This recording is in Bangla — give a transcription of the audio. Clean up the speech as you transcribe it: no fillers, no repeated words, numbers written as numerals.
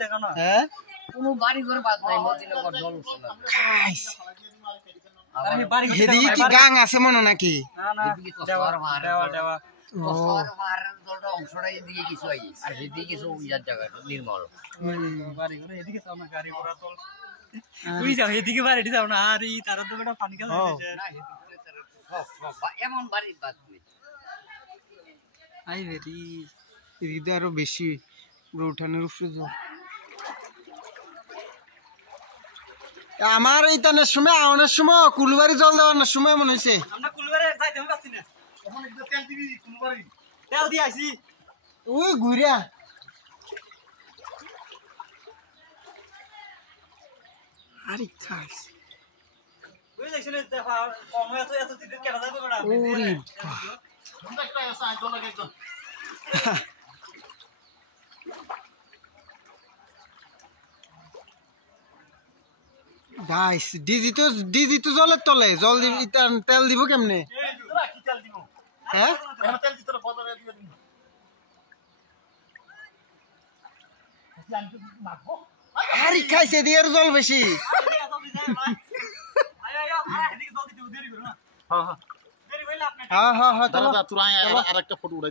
দেখো না হ্যাঁ কোনো বাড়ি ঘর বাদ নাই মদিনগর জল উঠছে না খাইস আরে বাড়ি এদিকে কি গাং আছে মনে নাকি না না এদিকে তো দেওয়া সরবার দেওয়া দেওয়া সরবার দলটা অংশটা এদিকে কিছু আই আর এদিকে কিছু ইয়ার জায়গা নির্মল বাড়ি ঘরে এদিকে যাও না গাড়ি ঘোড়া চল তুই যাও এদিকে বাড়ি যাও না আর এই তারা তো বেটা পানি খেলা দিছে না এদিকে সব এমন বাড়ি বাদ নেই আই ভেরি এদিকে আরো বেশি পুরো উঠানের উপরে যাও আমার এই টানের সময় আওয়ানোর সময় কুলবাড়ি জল দেওয়ার সময় মনে হয়েছে আমরা কুলবারে যাইতে পারছি না এখন একটু তেল দিবি কুলবাড়ি তেল দিয়ে আইছি ওই ঘুরিয়া আরে খাস ওই দেখছেন দেখো কম এত এত দিন কেটে যাবে বেটা ওরে সুন্দর একটা আছে আই দল একদম গাইস ডিজি তো জলের তলে জল দিব তেল দিব কেমনে কি তেল দিব হ্যাঁ এখন তেল দিতে বাজারে দিয়ে দিন আরে খাইছে দিয়ে জল বেশি এদিকে জলদি দেরি করো না হ্যাঁ হ্যাঁ হ্যাঁ দাদা তোরা আরেকটা ফটো উঠাই